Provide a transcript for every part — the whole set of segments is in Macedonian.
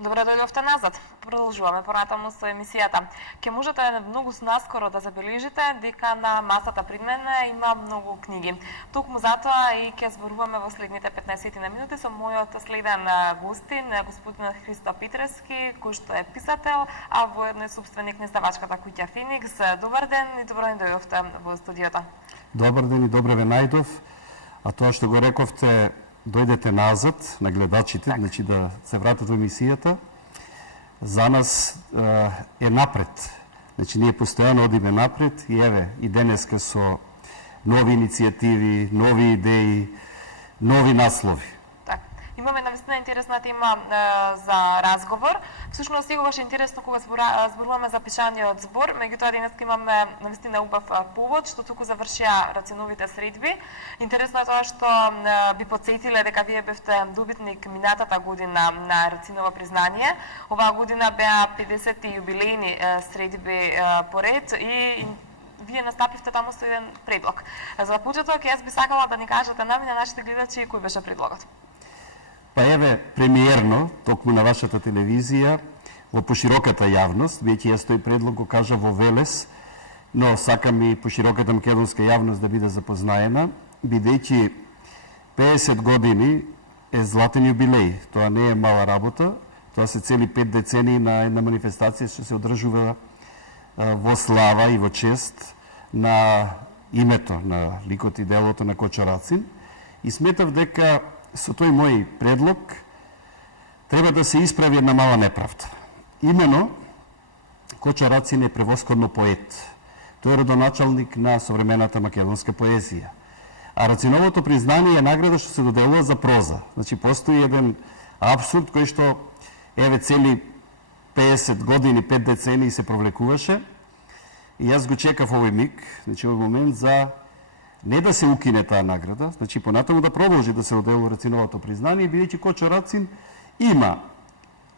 Добре дојдовте назад. Продолжуваме понатаму со емисијата. Ке можете многу наскоро да забележите дека на масата пред мене има многу книги. Токму затоа и ќе зборуваме во следните 15 на минути со мојот следен гостин, господин Христо Петрески, кој што е писател, а воедно е собственик на издавачката куќа Феникс. Добар ден и добро дојдовте во студиото. Добар ден и добре ве најдов. А тоа што го рековте, дојдете назад на гледачите, так, значи да се вратат во емисијата, за нас е напред. Значи ние постојано одиме напред и еве и денеска со нови иницијативи, нови идеи, нови наслови. Так. Имаме навистина интересна тема за разговор. Всушност секогаш е интересно кога зборуваме за пишаниот збор, меѓутоа денес имаме навистина убав повод што туку завршија рациновите средби. Интересно е тоа што би подсетиле дека вие бевте добитник минатата година на Рациново признание. Оваа година беа 50 јубилејни средби поред и вие настапивте таму со еден предлог. За почеток јас би сакала да ни кажете нам и на нашите гледачи кој беше предлогот. Па еве, премиерно, токму на вашата телевизија, во пошироката јавност, веќе јас тој предлог го кажа во Велес, но сакам и пошироката македонска јавност да биде запознаена, бидејќи 50 години е златен јубилеј. Тоа не е мала работа, тоа се цели 5 децении на една манифестација што се одржува во слава и во чест на името, на ликот и делото на Кочо Рацин. И сметав дека со тој мој предлог треба да се исправи една мала неправда. Имено, Кочо Рацин е превосходно поет. Тој е родоначалник на современата македонска поезија. А Рациновото признание е награда што се доделува за проза. Значи, постои еден апсурд кој што, еве, цели 50 години, 5 децении се провлекуваше. И јас го чекав овој миг, значи овој момент за не да се укине таа награда, значи понатаму да продолжи да се доделува Рациновото признание, бидејќи Кочо Рацин има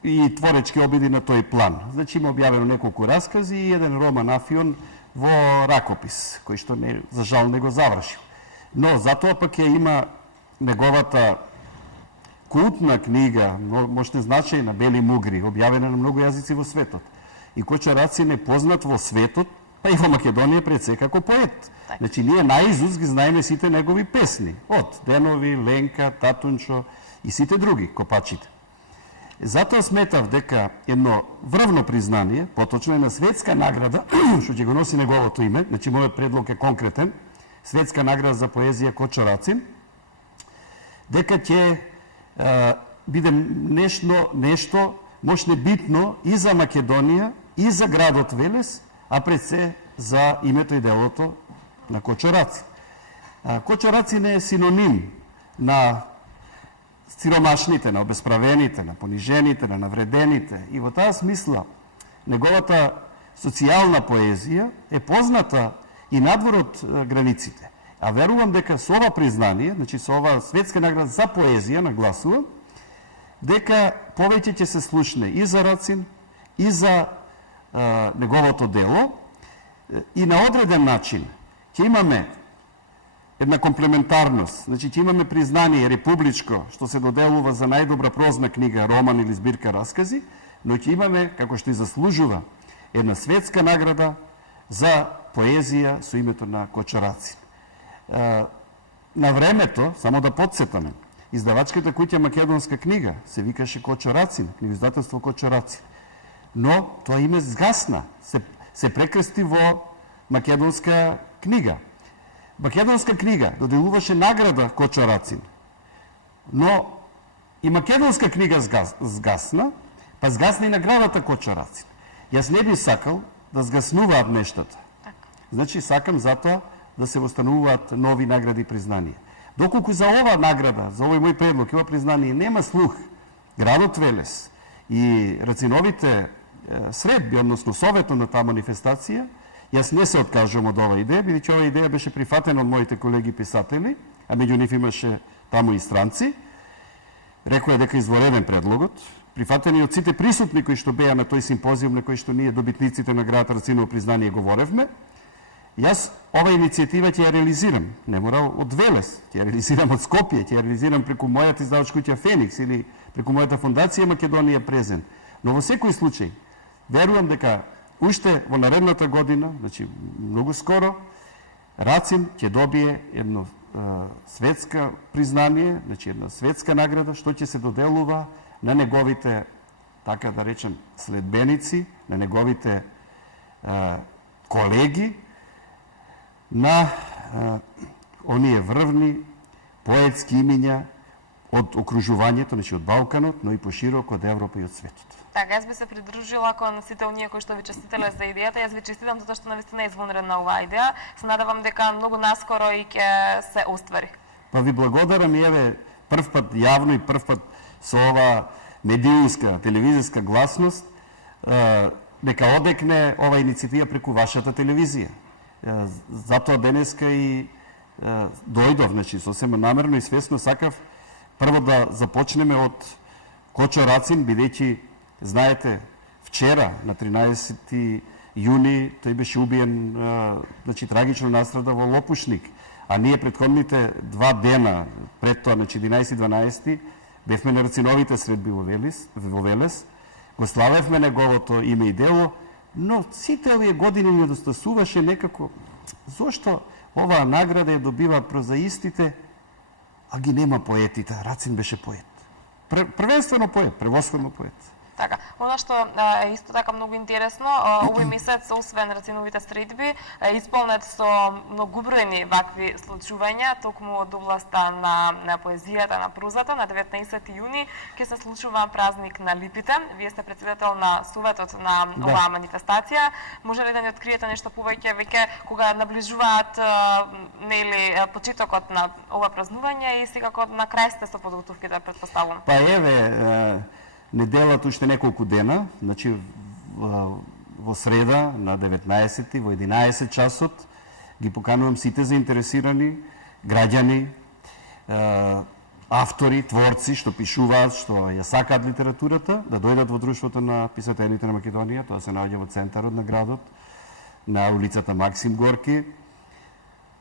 и творечки обиди на тој план. Значи има објавено неколку раскази и еден роман Афион во ракопис, кој што не, за жал не го завршил. Но затоа пак ја има неговата култна книга, мощна значајна, Бели мугри, објавена на многу јазици во светот. И Кочо Рацин е познат во светот, па и во Македонија пред се како поет. Значи, ние наизуст ги знаеме сите негови песни. Од Денови, Ленка, Татунчо и сите други копачите. Затоа сметав дека едно врвно признание, поточно една светска награда, што ќе го носи неговото име, значи мојот предлог е конкретен, светска награда за поезија Кочо Рацин, дека ќе биде нешто мощне битно и за Македонија, и за градот Велес, а пред се за името и делото на Кочо Рацин. Кочо Рацин е синоним на сиромашните, на обесправените, на понижените, на навредените. И во таа смисла, неговата социјална поезија е позната и надвор од границите. А верувам дека со ова признание, значи со ова светска награда за поезија, нагласувам, дека повеќе ќе се слушне и за Рацин, и за неговото дело, и на одреден начин ќе имаме една комплементарност, значи ќе имаме признание републичко што се доделува за најдобра прозна книга, роман или збирка раскази, но ќе имаме, како што и заслужува, една светска награда за поезија со името на Кочо Рацин. На времето, само да подсетаме, издавачката куќа Македонска книга се викаше Кочо Рацин, книгоиздателство Кочо Рацин. Но тоа име згасна, се прекрсти во Македонска книга. Македонска книга доделуваше награда Кочо Рацин, но и Македонска книга згасна, па згасна и наградата Кочо Рацин. Јас не би сакал да згаснуваат нештата. Значи, сакам затоа да се востануваат нови награди и признанија. Доколку за ова награда, за овој мој предлог и ова признание нема слух, градот Велес и Рациновите средби, односно советот на таа манифестација, јас не се откажувам од оваа идеја, бидејќи оваа идеја беше прифатена од моите колеги писатели, а меѓу нив имаше таму и странци. Рекоа дека извореден предлогот, прифатени од сите присутни кои што беа на тој симпозиум на кој што ние добитниците на градот Рациново признание говоревме. Јас ова иницијатива ќе ја реализирам, не мора од Велес, ќе ја реализирам од Скопје, ќе ја реализирам преку мојата издавачка куќа Феникс или преку мојата фондација Македонија Презент. Но во секој случај, верувам дека уште во наредната година, значи многу скоро, Рацин ќе добие едно светска признание, значи една светска награда, што ќе се доделува на неговите, така да речем, следбеници, на неговите колеги, на оние врвни поетски имиња од окружувањето, значи од Балканот, но и пошироко од Европа и од светот. Така, јас би се придружила кон сите оние кои што ви честителе за идејата. Јас ви честитам затоа што навистина е извонредна оваа идеја. Се надевам дека многу наскоро и ќе се оствари. Па ви благодарам и еве прв пат јавно и прв пат со ова медиумска, телевизиска гласност дека одекне ова иницијатива преку вашата телевизија. Затоа денеска и дојдов, значи сосема намерно и свесно сакав прво да започнеме од Кочо Рацин, бидејќи знаете, вчера на 13 јуни тој беше убиен, значи трагично настрада во Лопушник, а ние претходните 2 дена пред тоа, значи 11-12, бевме на Рациновите средби во Велес, го славевме неговото име и дело, но сите овие години недостасуваше некако зошто оваа награда ја добива прозаистите, а ги нема поетите. Рацин беше поет. Првенствено поет, превосходно поет. Така, она што е исто така многу интересно, овој месец, освен Рациновите средби, е исполнет со многубројни вакви случувања, токму од областа на поезијата, на прозата. На 19 јуни ќе се случува празник на липите. Вие сте председател на советот на оваа манифестација. Може ли да ни откриете нешто повеќе веќе кога наближуваат нели почетокот на ова празнување и секако на крај сте со подготовките, претпоставувам? Па еве, неделата уште неколку дена, значи во среда на 19 во 11 часот ги поканувам сите заинтересирани граѓани, автори, творци што пишуваат, што ја сакаат литературата, да дојдат во Друштвото на писателите на Македонија. Тоа се наоѓа во центарот на градот, на улицата Максим Горки.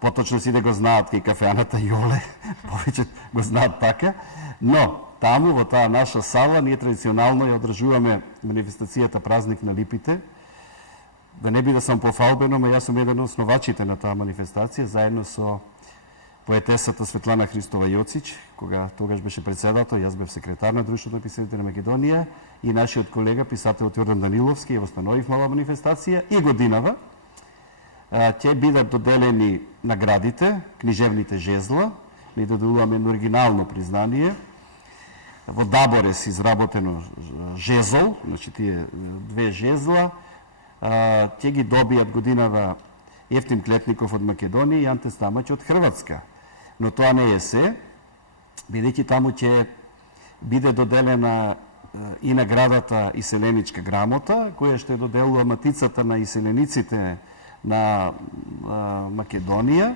Поточно сите го знаат кај кафеаната Јоле, повеќе го знаат така, но таму во таа наша сала ние традиционално ја одржуваме манифестацијата Празник на липите. Да не би да сам пофалбено, но јас сум еден од основачите на таа манифестација, заедно со поетесата Светлана Христова Јоцич, кога тогаш беше председател, јас бев секретар на Друштвото на писателите на Македонија, и нашиот колега писателот Јордан Даниловски ја установивме оваа манифестација и годинава ќе бидат доделени наградите, книжевните жезла. Ние доделуваме едно оригинално признание. Во Даборес изработено жезол, значи тие 2 жезла, ќе ги добијат годинава Ефтим Клетников од Македонија и Анте Стамач од Хрватска. Но тоа не е се, бидејќи таму ќе биде доделена и наградата Иселеничка грамота, која што е доделува матицата на иселениците на Македонија.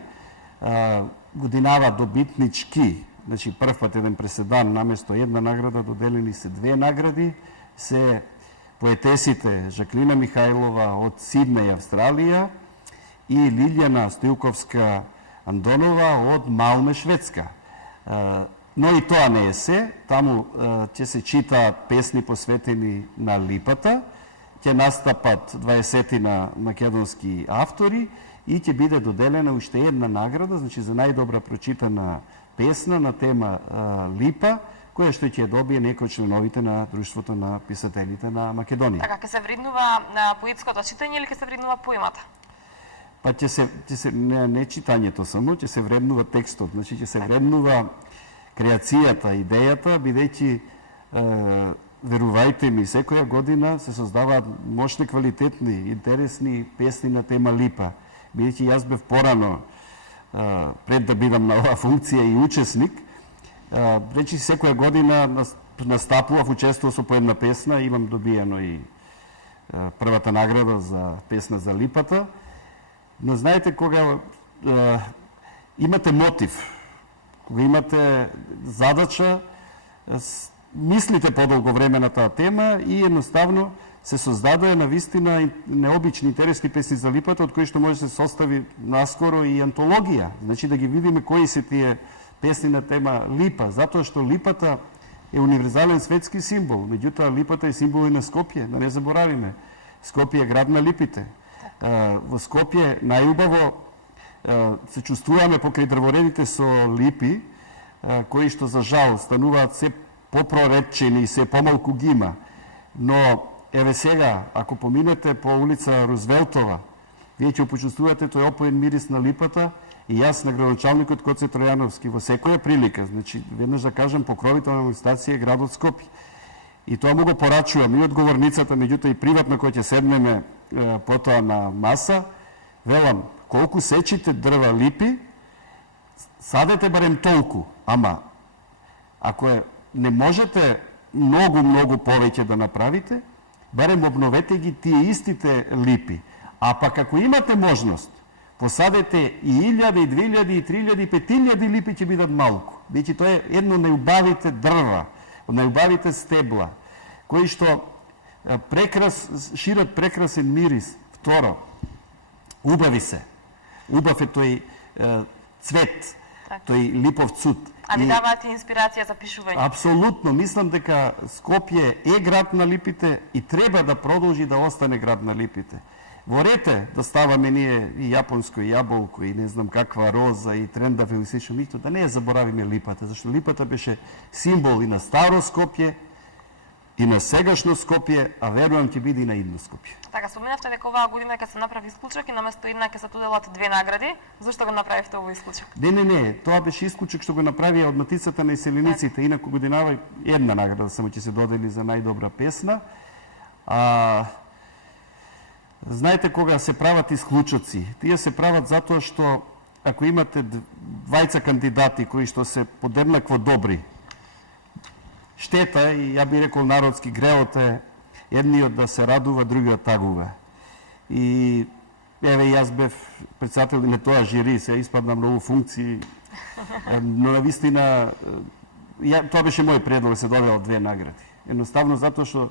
Годинава добитнички, значи прв пат еден преседан, наместо една награда доделени се 2 награди, се поетесите Жаклина Михајлова од Сиднеј, Австралија, и Лилјана Стојуковска Андонова од Малме, Шведска. Но и тоа не е се, таму ќе се читаат песни посветени на липата, ќе настапат 20 на македонски автори и ќе биде доделена уште една награда, значи за најдобра прочитана песна на тема липа, која што ќе добие некој од членовите на Друштвото на писателите на Македонија. Така, ќе се вреднува на поетското читање или ќе се вреднува поемата? Па ќе се не читањето само, ќе се вреднува текстот, значи ќе се вреднува креацијата, идејата, бидејќи верувајте ми, секоја година се создаваат мощни, квалитетни, интересни песни на тема липа. Бидејќи јас бев порано, пред да бидам на оваа функција и учесник, речи секоја година настапував, учествував со по една песна, имам добиено и првата награда за песна за липата. Но знаете, кога имате мотив, кога имате задача, мислите подолго време на таа тема и едноставно се создадоа на вистина необични интересни песни за липата, од кои што може да се состави наскоро и антологија. Значи да ги видиме кои се тие песни на тема липа, затоа што липата е универзален светски символ. Меѓутоа липата е символ и на Скопје, да не заборавиме. Скопје е град на липите. Во Скопје најубаво се чувствуваме покрај дрворедите со липи, кои што за жал стануваат се попроредчени и се помалку ги има. Но еве сега, ако поминете по улица Рузвелтова, вие ќе почувствувате тој опоен мирис на липата и јас на градоначалникот Коце Тројановски во секоја прилика, значи веднаш да кажам покровител на стација е градот Скопје. И тоа му го порачувам и од говорницата, меѓутоа и приватно кој ќе седнеме потоа на маса, велам, колку сечите дрва липи, садете барем толку, ама ако не можете многу повеќе да направите, барем обновете ги тие истите липи. А пак ако имате можност, посадете и 1000, и 2000, и 3000, и 5000 липи ќе бидат малку. Бидејќи тоа е едно од најубавите дрва, од најубавите стебла, кои што шират прекрасен мирис. Второ, убави се. Убав е тој цвет, тој липов цуд. А ви даваат инспирација за пишување? Апсолутно, мислам дека Скопје е град на липите и треба да продолжи да остане град на липите. Во рете да ставаме ние и јапонско и јаболко и не знам каква роза и трендафил и сечно ништо, да не ја заборавиме липата, зашто липата беше символ и на старо Скопје, и на сегашно Скопје, а верувам ќе биде и на идно Скопје. Така, споменавте дека оваа година ќе се направи исклучок и наместо една ќе се доделат 2 награди. Зошто го направивте овој исклучок? Не, тоа беше исклучок што го направија од Матицата на иселениците, инаку годинава една награда само ќе се додели за најдобра песна. Знаете кога се прават исклучоци? Тие се прават затоа што ако имате двајца кандидати кои што се подеднакво добри, штета и ја би рекол народски греот е едниот да се радува, другиот тагува. И еве јас бев председател на тоа жири, се испадна многу функции, но на вистина тоа беше мој предлог, се доделат 2 награди. Едноставно затоа што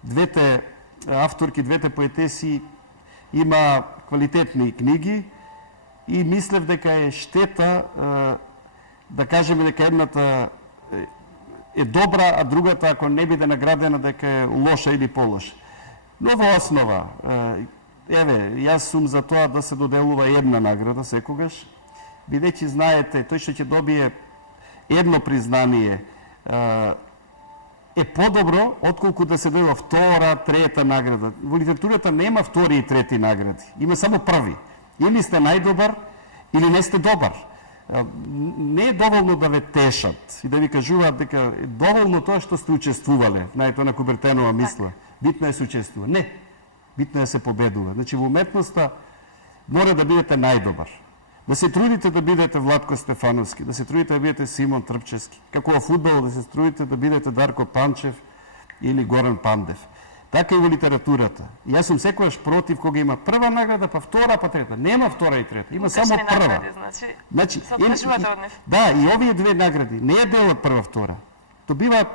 двете авторки, двете поетеси има квалитетни книги и мислев дека е штета да кажеме дека едната е добра, а другата, ако не биде наградена, дека е лоша или полоша. Но во основа, еве, јас сум за тоа да се доделува една награда секогаш, бидејќи знаете, тој што ќе добие едно признание е подобро, отколку да се доделува втора, трета награда. Во литературата нема втори и трети награди, има само први. Или сте најдобар, или не сте добар. Не е доволно да ве тешат и да ви кажуваат дека е доволно тоа што сте учествувале, најто на Кубертенова мисла. Битно е се учествува. Не. Битно е се победува. Значи во уметноста мора да бидете најдобар. Да се трудите да бидете Владко Стефановски, да се трудите да бидете Симон Трпчевски. Како во фудбал да се трудите да бидете Дарко Панчев или Горан Пандев. Така и во литературата. Јас сум секогаш против кога има прва награда, па втора, па трета. Нема втора и трета, има само прва. Значи, од нив. Да, и овие 2 награди не е делат прва, втора. Добиваат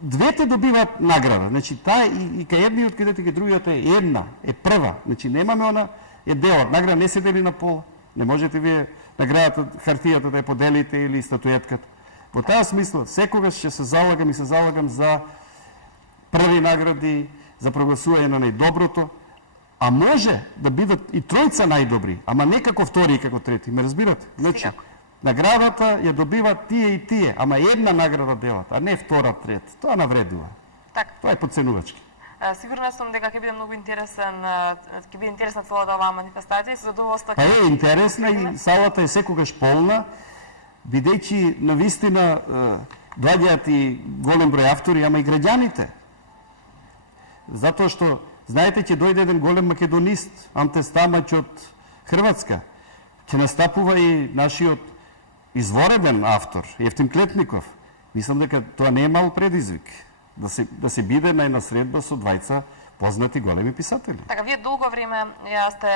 двете добиваат награда. Значи таа и кај едниот кај другиот е една, е прва. Значи немаме она е делат. Награда не се дели на пола. Не можете вие наградата, хартијата да ја поделите или статуетката. Во таа смисла, секогаш ќе се залагам за први награди, за прогласување на најдоброто, а може да бидат и тројца најдобри, ама не како втори и како трети. Ме разбирате? Значи, наградата ја добиват тие и тие, ама една награда делат, а не втора, трета. Тоа навредува. Так. Тоа е подценувачки. Сигурна сум дека ќе биде многу интересна целата оваа манифестација и со задоволство. Па е интересна и салата е секогаш полна, бидејќи навистина доаѓаат и голем број автори, ама и граѓаните. Затоа што, знаете, ќе дојде еден голем македонист, Анте Стамаќ од Хрватска. Ќе настапува и нашиот извореден автор, Евтим Клетников. Мислам дека тоа не е мал предизвик. да се биде на една средба со двајца познати големи писатели. Така, вие долго време сте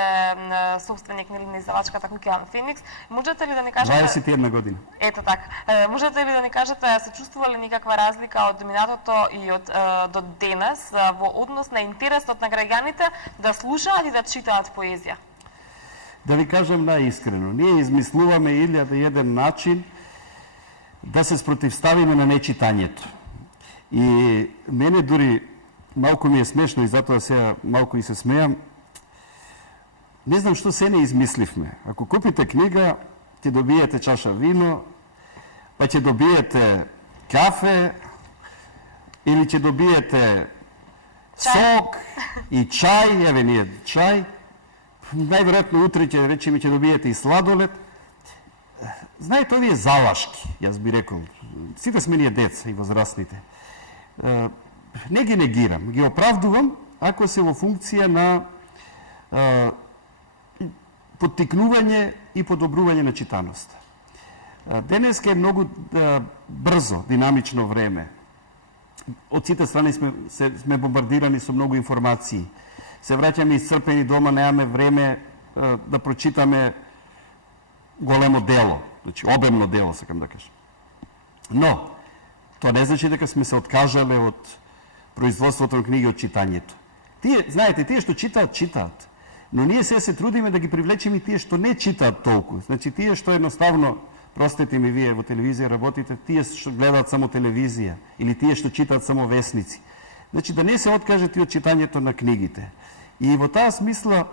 собственик на издавачката куќа Феникс. Можете ли да ни кажете 21 година. Ето така. Можете ли да ни кажете се чувствува ли никаква разлика од минатото и од до денес во однос на интересот на граѓаните да слушаат и да читаат поезија? Да ви кажам наискрено, ние измислуваме 1001 начин да се спротивставиме на нечитањето. И мене дури малку ми е смешно и затоа сега малку и се смејам. Не знам што се не измисливме. Ако купите книга, ќе добиете чаша вино, па ќе добиете кафе, или ќе добиете сок и чај, еве ние чај. Најверојатно утре ќе речеме ќе добиете и сладолед. Знаете, овие залашки, јас би рекол, сите сме ние деца и возрастните. Не ги негирам, ги оправдувам ако се во функција на поттикнување и подобрување на читаноста. Денеска е многу брзо, динамично време. Од сите страни сме бомбардирани со многу информации. Се враќаме исцрпени дома, немаме време да прочитаме големо дело, значи обемно дело, сакам да кажам. Но, тоа не значи дека сме се откажале од производството на книги, од читањето. Знаете, тие што читаат, читаат. Но ние сега се трудиме да ги привлечеме и тие што не читаат толку. Значи, тие што едноставно, простете ми, вие во телевизија работите, тие што гледаат само телевизија, или тие што читаат само весници. Значи, да не се откажат и од читањето на книгите. И во таа смисла,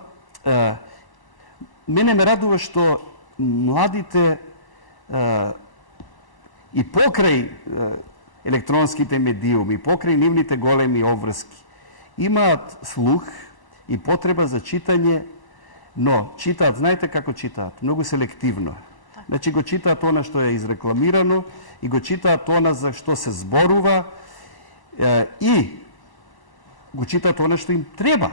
мене ме радува што младите и покрај електронските медиуми, покрај нивните големи обврски, имаат слух и потреба за читање, но читаат, знаете како читаат? Многу селективно. Значи го читаат она што е изрекламирано и го читаат она за што се зборува и го читаат она што им треба.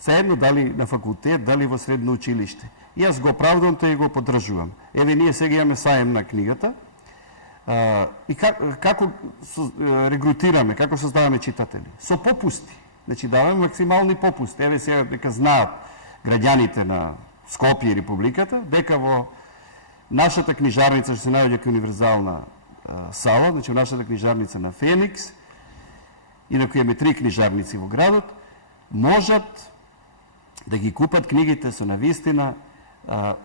Заедно дали на факултет, дали во средно училиште. И јас го оправдувам тоа и го поддржувам. Еве ние сега имаме саем на книгата. И како регрутираме, како создаваме читатели? Со попусти. Значи даваме максимални попусти. Еве сега дека знаат граѓаните на Скопје и Републиката, дека во нашата книжарница што се наоѓа кај универзална сала, значи во нашата книжарница на Феникс, инаку имаме 3 книжарници во градот, можат да ги купат книгите со навистина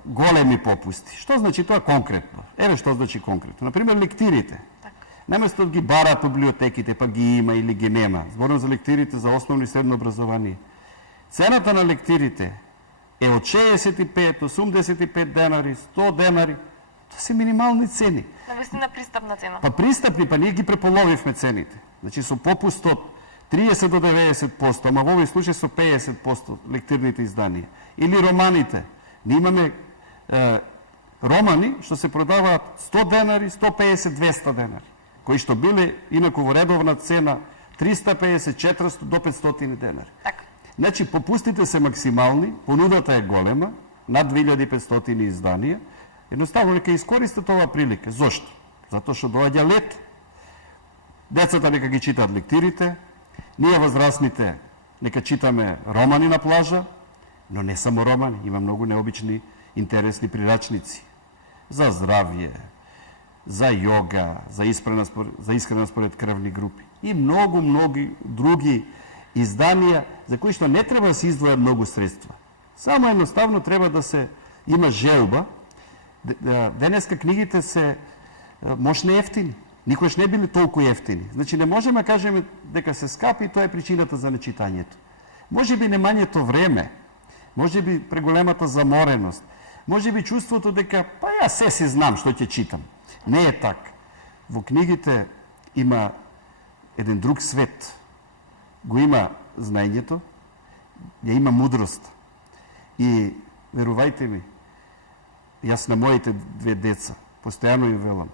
големи попусти. Што значи тоа конкретно? Еве што значи конкретно. Например, лектирите. Наместо да ги бараат библиотеките, па ги има или ги нема. Зборам за лектирите за основно и средно образование. Цената на лектирите е од 65, 85 денари, 100 денари. Тоа се минимални цени. Навистина пристапна цена. Па пристапни, па ние ги преполовивме цените. Значи со попуст од 30 до 90%, ама во овој случај со 50% лектирните изданија. Или романите. Ние имаме романи што се продаваат 100 денари, 150, 200 денари, кои што биле инаку во редовна цена 350, 400 до 500 денари. Така. Значи, попустите се максимални, понудата е голема, над 2500 изданија. Едноставно нека искористат оваа прилика. Зошто? Затоа што доаѓа лето. Децата нека ги читаат лектирите, ние возрастните нека читаме романи на плажа, но не само романи, има многу необични, интересни прирачници. За здравје, за јога, за искрена според крвни групи. И многу други изданија за кои што не треба да се издвојат многу средства. Само едноставно треба да се има желба. Денеска книгите се можне ефтини. Никош не били толку ефтини. Значи не можеме да кажеме дека се скапи и тоа е причината за нечитањето. Може би немањето време, може би преголемата замореност, може би чувството дека па јас се си знам што ќе читам. Не е така. Во книгите има еден друг свет. Го има знаењето, ја има мудрост. И верувајте ми, јас на моите 2 деца постојано им велам,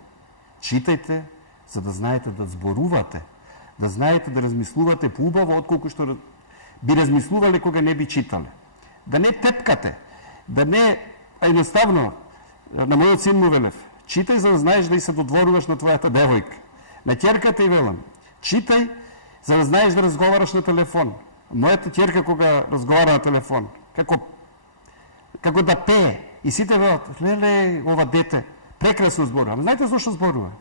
читајте за да знаете да зборувате, да знаете да размислувате поубаво отколку што би размислувале кога не би читале. Да не тепкате, да не едноставно на мојот син му велев, читај за да знаеш да и се додворуваш на твојата девојка. На ќерката и велам, читај за да знаеш да разговараш на телефон. Мојата ќерка кога разговара на телефон, како да пее, и сите велат, леле, ова дете, прекрасно зборува. Ама знаете зошто зборува?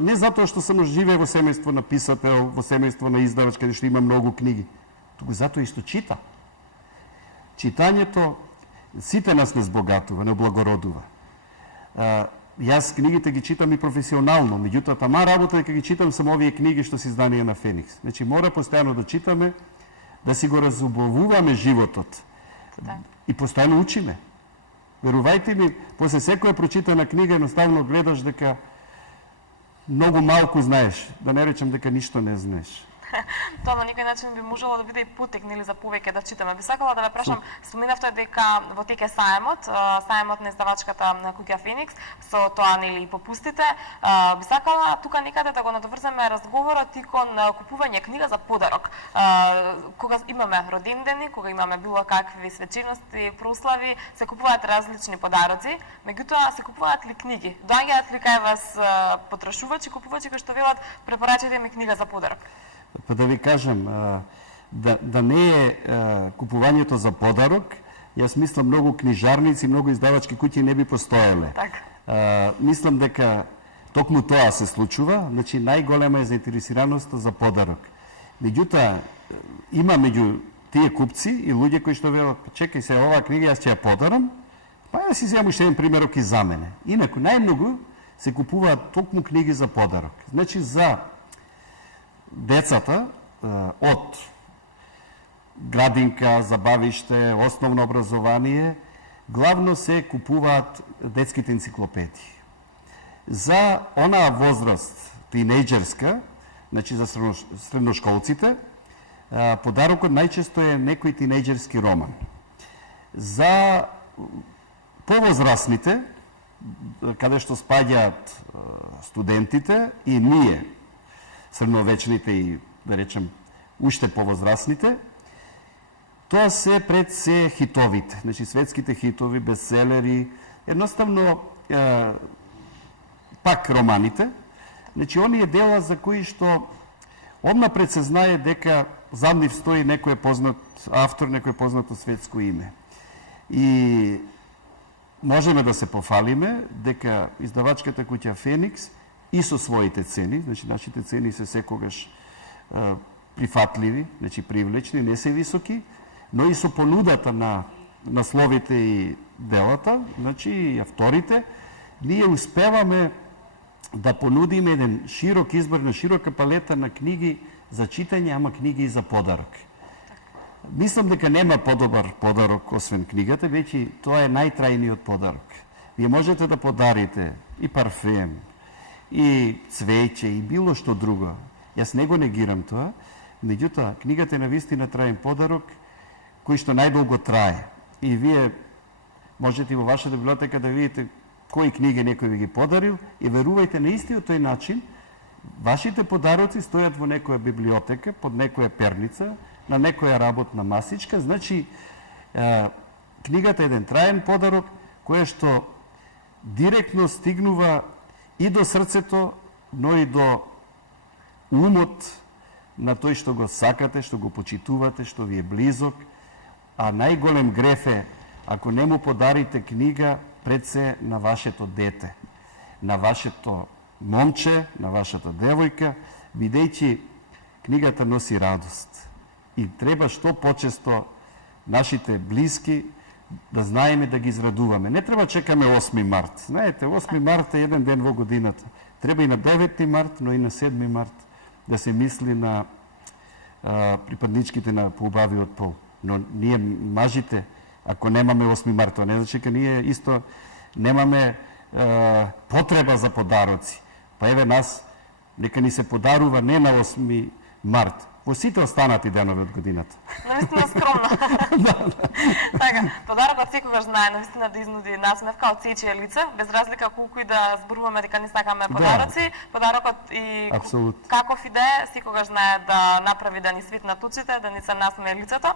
Не затоа што само живее во семејство на писател, во семејство на издавач, каде што има многу книги, туку затоа исто чита. Читањето сите нас не збогатува, не облагородува. Јас книгите ги читам и професионално, меѓутоа тама работа дека ги читам само овие книги што се изданија на Феникс. Значи мора постојано да читаме, да си го разубавуваме животот. И постојано учиме. Верувајте ми, после секоја прочитана книга едноставно гледаш дека многу малку знаеш, да не речем дека ништо не знаеш. Тоа на некој начин би можело да биде и путек нели за повеќе да читаме. Би сакала да ве прашам, споменавте дека во тек е саемот на издавачката на куќа Феникс, со тоа нели и попустите. Би сакала тука некаде да го надоврземе разговорот и кон купување книга за подарок. Кога имаме родендени, кога имаме било какви свечености, прослави, се купуваат различни подароци, меѓутоа се купуваат ли книги? Доаѓаат ли кај вас потрошувачи, купувачи кои што велат препорачајте ми книга за подарок? Па да ви кажам, да не е купувањето за подарок, јас мислам многу книжарници, многу издавачки куќи не би постоеле. Мислам дека токму тоа се случува, значи најголема е заинтересираноста за подарок. Меѓутоа, има меѓу тие купци и луѓе кои што велат, чекај се, оваа книга јас ќе ја подарам, па ја си земам уште еден примерок и за мене. Инаку, најмногу се купуваат токму книги за подарок. Значи, за децата од градинка, забавиште, основно образование, главно се купуваат детските енциклопедии. За онаа возраст, тинејџерска, значи за средношколците, подарокот најчесто е некој тинејџерски роман. За повозрастните, каде што спаѓаат студентите и ние, средновечните и, да речем, уште повозрастните, тоа се пред се хитовите, значи светските хитови, бестселери, едноставно пак романите, значи оние дела за кои што одма пред се знае дека за нив стои некој познат автор, некој познато светско име. И можеме да се пофалиме дека издавачката куќа Феникс и со своите цени, значи нашите цени се секогаш прифатливи, значи привлечни, не се високи, но и со понудата на насловите и делата, значи и авторите, ние успеваме да понудиме еден широк избор, на широка палета на книги за читање, ама книги и за подарок. Мислам дека нема подобар подарок освен книгата, веќе тоа е најтрајниот подарок. Вие можете да подарите и парфем, и цвеќе, и било што друго. Јас не го негирам тоа, меѓутоа, книгата е навистина траен подарок, кој што најдолго трае. И вие можете во вашата библиотека да видите кои книги некој ви ги подарил и верувајте, на истиот тој начин, вашите подароци стојат во некоја библиотека, под некоја перница, на некоја работна масичка, значи книгата е еден траен подарок, кој што директно стигнува и до срцето, но и до умот на тој што го сакате, што го почитувате, што ви е близок, а најголем греф е ако не му подарите книга пред се на вашето дете, на вашето момче, на вашата девојка, бидејќи книгата носи радост. И треба што почесто нашите блиски да знаеме да ги израдуваме. Не треба чекаме 8 март. Знаете, 8 март е еден ден во годината. Треба и на 9 март, но и на 7 март да се мисли на припадничките на поубавиот пол. Но ние мажите, ако немаме 8 март, тоа не значи дека ние исто немаме потреба за подароци. Па еве нас, нека ни се подарува не на 8 март, во сите останати денови од годината. Навистина скромно. Така, подарокот секогаш знае навистина да изнуди насмевка од сечија лице, без разлика колку и да зборуваме дека не сакаме подароци, подарокот и каков идеја секогаш знае да направи да ни светнат очите, да ни се насмее лицето.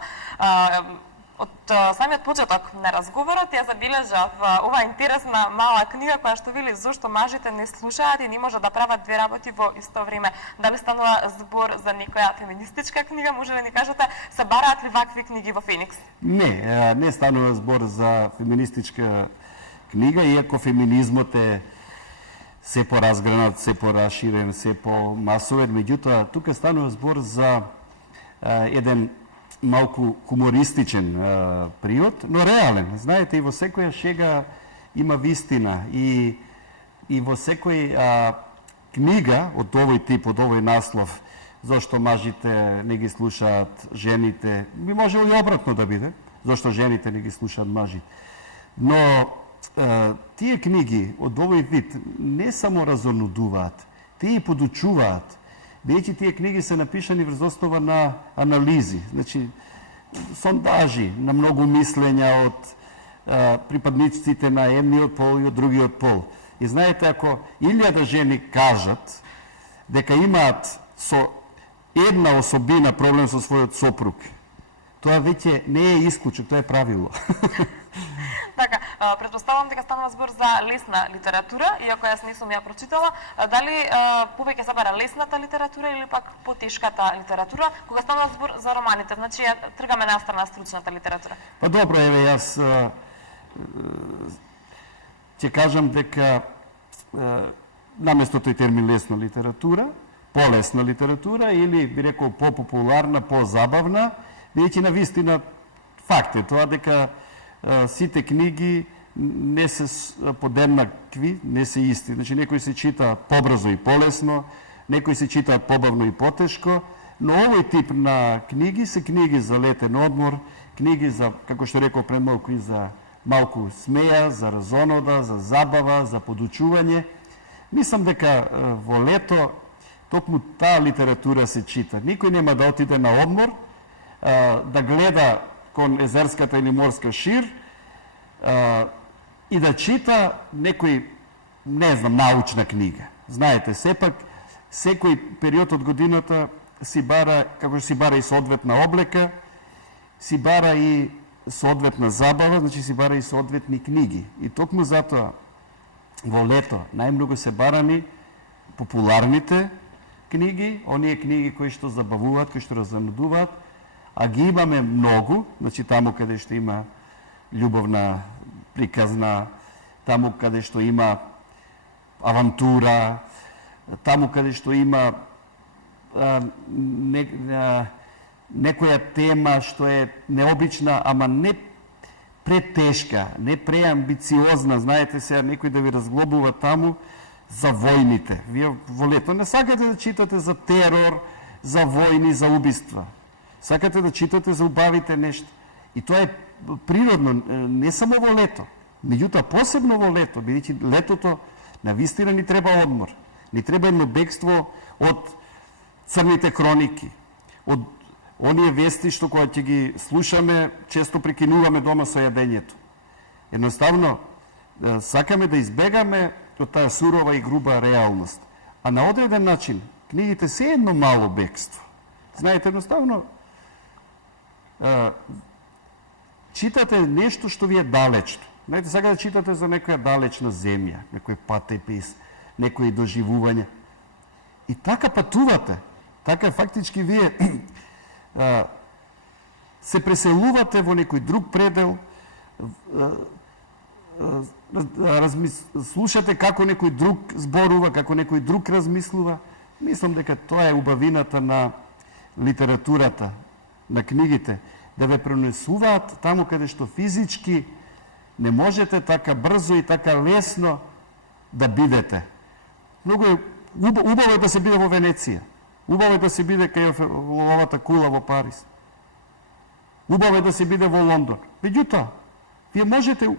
Од самиот почеток на разговорот ја забележав оваа интересна мала книга која што вели зошто мажите не слушаат и не можат да прават две работи во исто време. Дали станува збор за некоја феминистичка книга, може ли ни кажете, се бараат ли вакви книги во Феникс? Не станува збор за феминистичка книга, иако феминизмот е се поразгранат, се пораширен, се помасовен, меѓутоа тука станува збор за еден малку хумористичен приод, но реален. Знаете, и во секоја шега има вистина и во секој книга од овој тип, од овој наслов, зашто мажите не ги слушаат жените, би можело и обратно да биде, зашто жените не ги слушаат мажите. Но тие книги од овој вид не само разонудуваат, тие и подучуваат. Бидејќи тие книги се напишани врз основа на анализи, значи сондажи на многу мислења од припадниците на едниот пол и од другиот пол. И знаете, ако 1000 жени кажат дека имаат со една особина проблем со својот сопруг, тоа веќе не е исклучок, тоа е правило. Така, претпоставувам дека станува збор за лесна литература, иако јас не сум ја прочитала. Дали повеќе се бара лесната литература или пак потешката литература, кога станува збор за романите? Значи, ја тргаме на страна стручната литература. Па добро, еве, јас ќе кажам дека наместо тој термин лесна литература, полесна литература или би рекол попопуларна, позабавна, бидејќи на вистина факт е тоа дека сите книги не се подеднакви, не се исти. Значи, некои се читаат побрзо и полесно, некои се читаат побавно и потешко, но овој тип на книги се книги за летен одмор, книги за, како што рекол пред малку, и за малку смеја, за разонода, за забава, за подучување. Мислам дека во лето токму таа литература се чита. Никој нема да отиде на одмор, да гледа кон езерската или морска шир и да чита некој, не знам, научна книга. Знаете, сепак, секој период од годината си бара, како што си бара и соодветна облека, си бара и соодветна забава, значи си бара и соодветни книги. И токму затоа во лето најмногу се барани популарните книги, оние книги кои што забавуваат, кои што разонудуваат, а ги имаме многу, значи таму каде што има љубовна приказна, таму каде што има авантура, таму каде што има некоја тема што е необична, ама не претешка, не преамбициозна, знаете сега некој да ви разглобува таму за војните. Вие во лето не сакате да читате за терор, за војни, за убиства. Сакате да читате за убавите нешто. И тоа е природно, не само во лето, меѓутоа посебно во лето, бидејќи летото на вистина ни треба одмор. Ни треба едно бегство од црните хроники, од оние вести што кога ќе ги слушаме, често прекинуваме дома со јадењето. Едноставно, сакаме да избегаме од таа сурова и груба реалност. А на одреден начин, книгите се едно мало бегство. Знаете, едноставно, читате нешто што ви е далечно. Знаете, сега да читате за некоја далечна земја, некој патепис, некои доживување. И така патувате. Така фактички вие се преселувате во некој друг предел, слушате како некој друг зборува, како некој друг размислува. Мислам дека тоа е убавината на литературата, на книгите, да ве пренесуваат таму каде што физички не можете така брзо и така лесно да бидете. Многу е убаво е да се биде во Венеција. Убаво е да се биде кај овата кула во Париз. Убаво е да се биде во Лондон. Меѓутоа, вие можете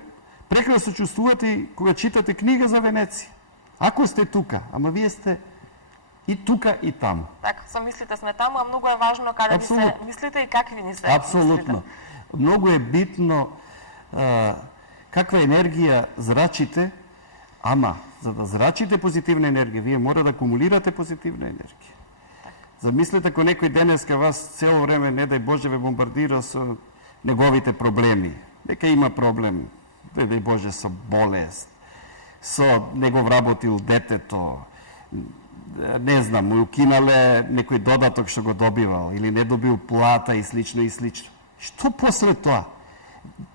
прекрасно чувствувате и кога читате книга за Венеција. Ако сте тука, ама вие сте и тука и таму. Така, со мислите сме таму, а многу е важно каде ви се мислите и какви ни се Апсолутно. мислите. Многу е битно каква енергија зрачите, ама за да зрачите позитивна енергија, вие мора да акумулирате позитивна енергија. Замислете ако некој денеска вас цело време, не дај Боже, ве бомбардира со неговите проблеми. Дека има проблем, дај Боже, со болест, со негов работил детето, не знам, му укинале некој додаток што го добивал, или не добил плата и слично и слично. Што после тоа?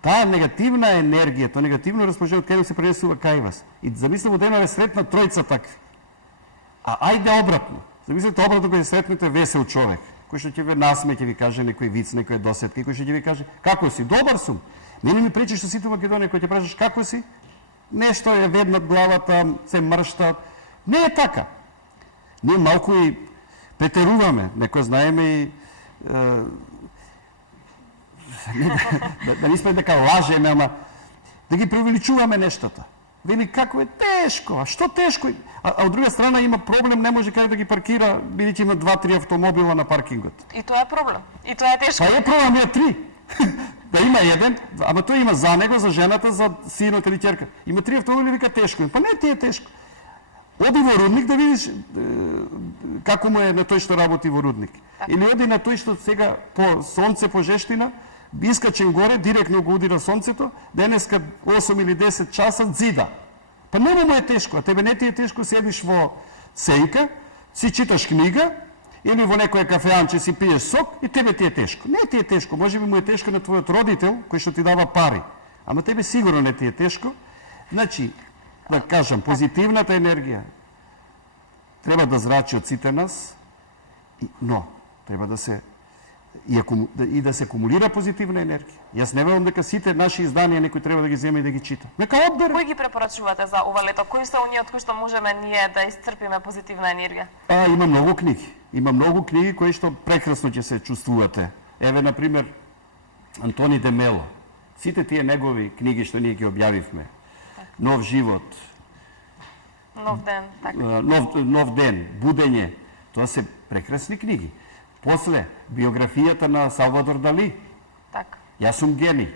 Таа негативна енергија, тоа негативно расположение, кај се пренесува кај вас. И замислам, од денаве сретна тројца такви. А ајде обратно. Замислете обратно кога сретнете весел човек, кој што ќе ве насме, ќе ви каже некој виц, некоја досетка, кој што ќе ви каже како си, добар сум. Мене ми пречи што сите во Македонија кој ќе прашаш како си, нешто е веднат главата, се мршта. Не е така. Ние малку и претеруваме, некој знаеме и да не сме дека лажеме, ама да ги преувеличуваме нештата. Вели како е тешко, а што тешко? А од друга страна има проблем, не може кај да ги паркира, бидејќи има 2-3 автомобила на паркингот. И тоа е проблем. И тоа е тешко. Па е проблем, е 3. Да има еден, ама тој има за него, за жената, за синот или ќерка. Има 3 автомобили, вика тешко. Па не ти е тешко. Оди во Рудник да видиш како му е на тој што работи во Рудник. Или оди на тој што сега по сонце, по жештина, искачен горе, директно го удира сонцето, денеска 8 или 10 часа зида. Па нема му е тешко, а тебе не ти е тешко, седиш во сејка, си читаш книга, или во некоја кафеанче си пиеш сок и тебе ти е тешко. Не ти е тешко, може би му е тешко на твојот родител, кој што ти дава пари. Ама тебе сигурно не ти е тешко. Значи, да кажам, позитивната енергија треба да зрачи од сите нас, но треба да се и да се акумулира позитивна енергија. Јас не верувам дека сите наши изданија некој треба да ги земе и да ги чита. Нека одбере. Кои ги препорачувате за ова лето? Кои се оние од кои што можеме ние да исцрпиме позитивна енергија? Има многу книги. Има многу книги кои што прекрасно ќе се чувствувате. Еве, на пример, Антони де Мело. Сите тие негови книги што ние ги објавивме. Нов живот. Нов ден, така. Нов ден, будење. Тоа се прекрасни книги. После, биографијата на Салвадор Дали. Така. Јас сум гени.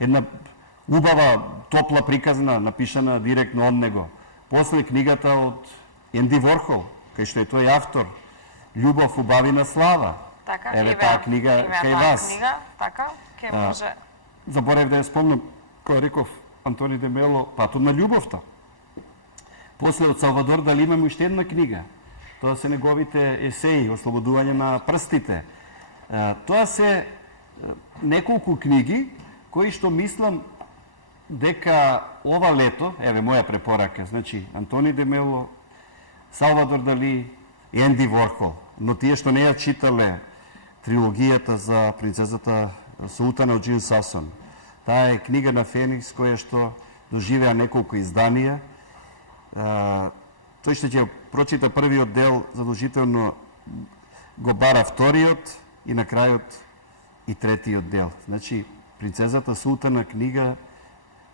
Една убава, топла приказна, напишана директно од него. После книгата од Енди Ворхол, кај што е тој автор, Љубов, убавина, слава. Така, еве таа книга кај вас. Книга, така, ке може. Заборев да ја спомнам, кој реков Антони де Мело, Патот на љубовта. После од Салвадор Дали имаме уште една книга. Тоа се неговите есеи, Ослободување на прстите. Тоа се неколку книги кои што мислам дека ова лето, еве моја препорака, значи Антони де Мело, Салвадор Дали и Енди Ворхол. Но тие што не ја читале трилогијата за принцезата Султана од Джин Сасон. Таа е книга на Феникс која што доживеа неколку изданија. Тој што ќе прочита првиот дел, задолжително го бара вториот и на крајот и третиот дел. Значи, принцезата Султана книга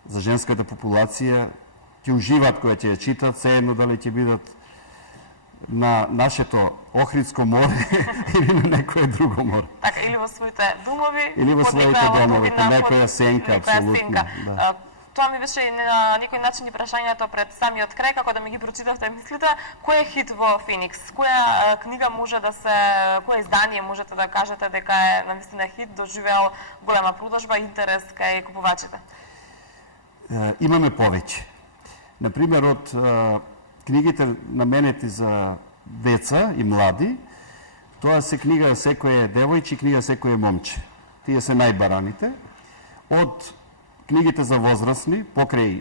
за женската популација ќе уживат која ќе ја читат, се едно дали ќе бидат на нашето Охридско море или на некое друго море. Така, или во своите домови, или во своите домови, под некоја сенка, апсолутно. Да. Тоа ми беше и на некој начин и прашањето пред самиот крај, како да ми ги прочитавте мислите, кој е хит во Феникс? Која книга може да се, кој издание можете да кажете дека е навистина хит, доживеал голема продажба, интерес кај купувачите? Имаме повеќе. Например, од книгите наменети за деца и млади, тоа се книга Секој е девојче и книга Секој е момче. Тие се најбараните. Од книгите за возрастни, покрај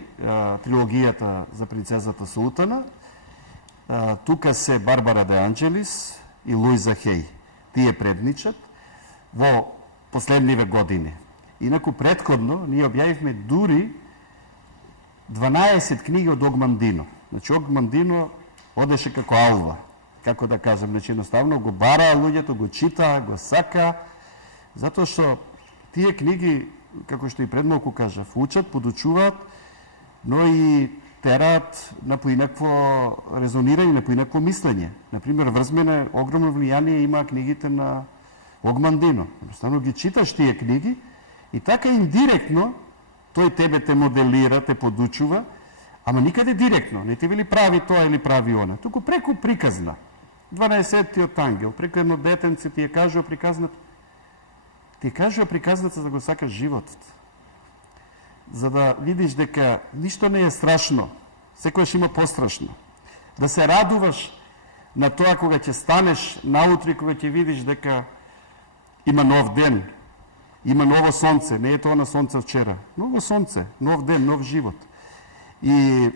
трилогијата за принцезата Султана, тука се Барбара де Анджелис и Луиза Хеј. Тие предничат во последниве години. Инаку предходно ние објавивме дури 12 книги од Огмандино. Значи, Огмандино одеше како алва, како да кажам, значи, едноставно го бараа луѓето, го читаа, го сака, затоа што тие книги, како што и пред малку кажав, учат, подучуваат, но и тераат на поинакво резонирање, на поинакво мислење. Например, врз мене огромно влијание има книгите на Огмандино. Едноставно ги читаш тие книги и така индиректно тој тебе те моделира, те подучува, ама никаде директно, не ти вели прави тоа или прави она. Туку преку приказна. 12-тиот ангел, преку едно детенце ти ја кажува приказната. Ти кажува приказната да го сакаш животот. За да видиш дека ништо не е страшно, секојаш има пострашно. Да се радуваш на тоа кога ќе станеш наутро и кога ќе видиш дека има нов ден, има ново сонце, не е тоа на сонце вчера. Ново сонце, нов ден, нов живот. И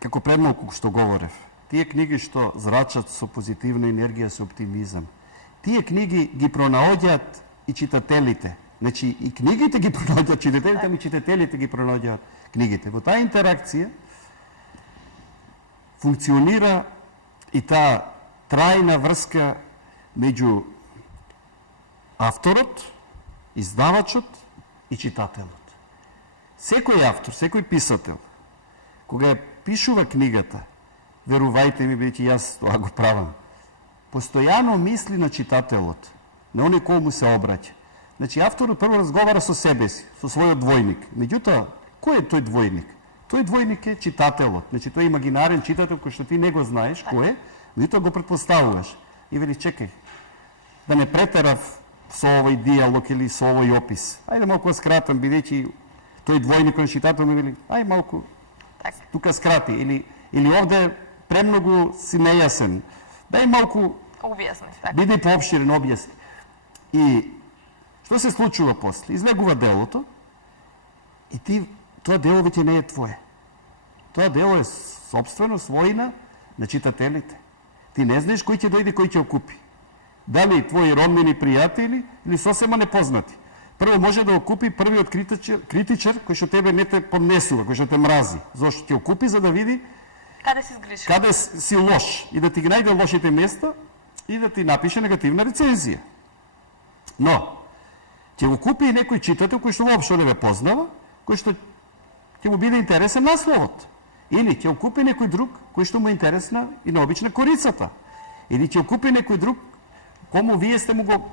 како пред малку што говорев, тие книги што зрачат со позитивна енергија, со оптимизам, тие книги ги пронаоѓаат и читателите. Значи, и книгите ги пронаоѓаат читателите, ами читателите ги пронаоѓаат книгите. Во таа интеракција функционира и таа трајна врска меѓу авторот, издавачот и читателот. Секој автор, секој писател, кога ја пишува книгата, верувајте ми, бидејќи јас тоа го правам, постојано мисли на читателот, на оној кој му се обраќа. Значи, авторот прво разговара со себе си, со својот двојник. Меѓутоа, кој е тој двојник? Тој двојник е читателот. Значи, тој имагинарен читател кој што ти не го знаеш кој е, меѓутоа го претпоставуваш. И вели, чекај, да не претерав со овој диалог или со овој опис. Ајде малку скратам, бидејќи тој двојник на читател ми вели, ај малку тука скрати, или овде премногу си нејасен. Дај малку објасни, биде поопштирен, објасни. И што се случува после? Излегува делото и ти, тоа дело веќе не е твое. Тоа дело е собствено својна на читателите. Ти не знаеш кој ќе дојде, кој ќе окупи. Дали твои роднини, пријатели или сосема непознати. Прво може да окупи првиот критичар кој што тебе не те поднесува, кој што те мрази. Зошто ќе окупи за да види каде си сгрешил, каде си лош и да ти ги најде лошите места и да ти напише негативна рецензија. Но ќе го купи и некој читател кој што воопшто не ве познава, кој што ќе му биде интересен насловот. Или ќе го купи некој друг кој што му е интересна и наобична корицата. Или ќе го купи некој друг кому вие сте му го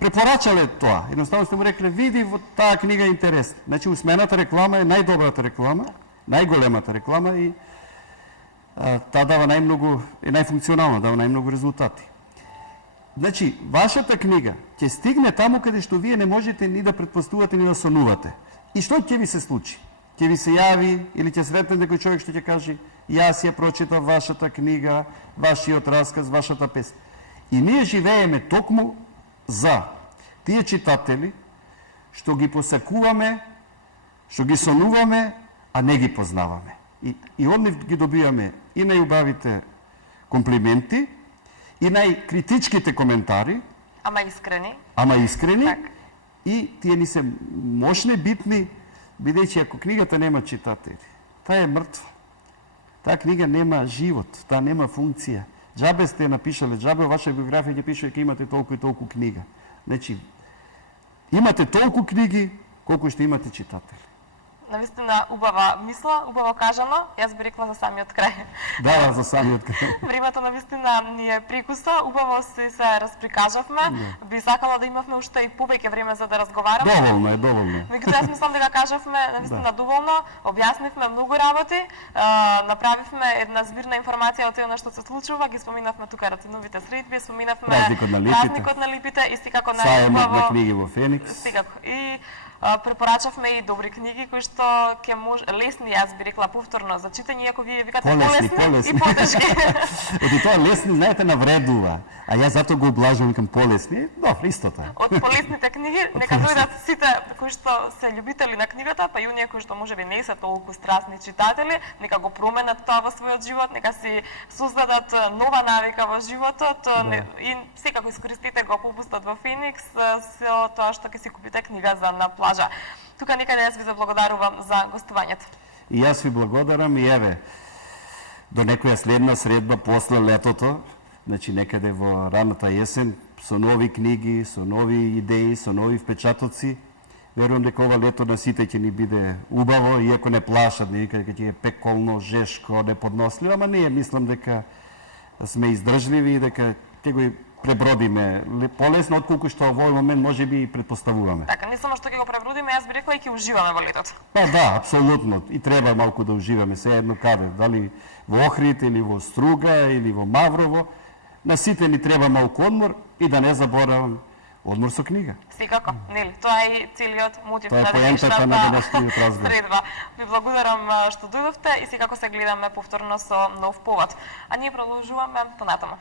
препорачале тоа. Едноставно сте му рекле, види во таа книга е интересна. Значи, усмената реклама е најдобрата реклама, најголемата реклама и таа дава најмногу, е најфункционална, дава најмногу резултати. Значи, вашата книга ќе стигне таму каде што вие не можете ни да претпоставувате, ни да сонувате. И што ќе ви се случи? Ќе ви се јави или ќе сретнете некој човек што ќе каже, јас ја прочитав вашата книга, вашиот расказ, вашата песна. И ние живееме токму за тие читатели што ги посакуваме, што ги сонуваме, а не ги познаваме. И од нив ги добиваме и најубавите комплименти, и најкритичките коментари, ама искрени. Так. И тие ни се мощни, битни, бидејќи ако книгата нема читатели, таа е мртва. Таа книга нема живот, таа нема функција. Джабе сте напишале, джабе во ваша биографија ќе пише дека имате толку и толку книга. Значи, имате толку книги колку што имате читатели. Навистина убава мисла, убаво кажано, јас би рекла за самиот крај. Да, за самиот крај. Времето навистина ни е прикуса, убаво се расприкажавме. Би сакала да имавме уште и повеќе време за да разговараме. Доволно е. Меѓутоа, јас мислам дека кажавме навистина доволно, објаснивме многу работи, направивме една збирна информација од тоа што се случува, ги споминавме тука Ратиновите средби, споминавме празникот на липите и секако најубаво на книги во Феникс. И препорачавме и добри книги кои што ќе лесни, јас би рекла повторно за читање, иако вие викате полесни и потешки. Оти тоа лесни, знаете, навредува, а јас затоа го облажувам кам полесни. Добро, истото. Од полесните книги нека дојдат сите кои што се љубители на книгата, па и оние кои што можеби не се толку страстни читатели, нека го променат тоа во својот живот, нека си создадат нова навика во животот и секако искористите го попустот во Феникс со тоа што ќе си купите книга за на плажа. Тука некаде јас ви заблагодарувам за гостувањето. И јас ви благодарам и еве, до некоја следна средба после летото, значи некаде во раната есен, со нови книги, со нови идеи, со нови впечатоци. Верувам дека ова лето на сите ќе ни биде убаво, иако не плашат, дека ќе е пеколно, жешко, неподносливо, ама ние мислам дека сме издржливи и дека ќе го пребродиме полесно, отколку што во овој момент може би и предпоставуваме. Така, не само што ќе го пребродиме, јас би рекла и ќе уживаме во летото. Па да, апсолутно. И треба малку да уживаме, се едно каде, дали во Охрид или во Струга или во Маврово. На сите ни треба малку одмор и да не заборавам, одмор со книга. Секако, нели? Тоа е и целиот мотив Тоа е на поентата на денешниот разговор. средба. Ви благодарам што дојдовте и секако се гледаме повторно со нов повод. А ние продолжуваме понатаму.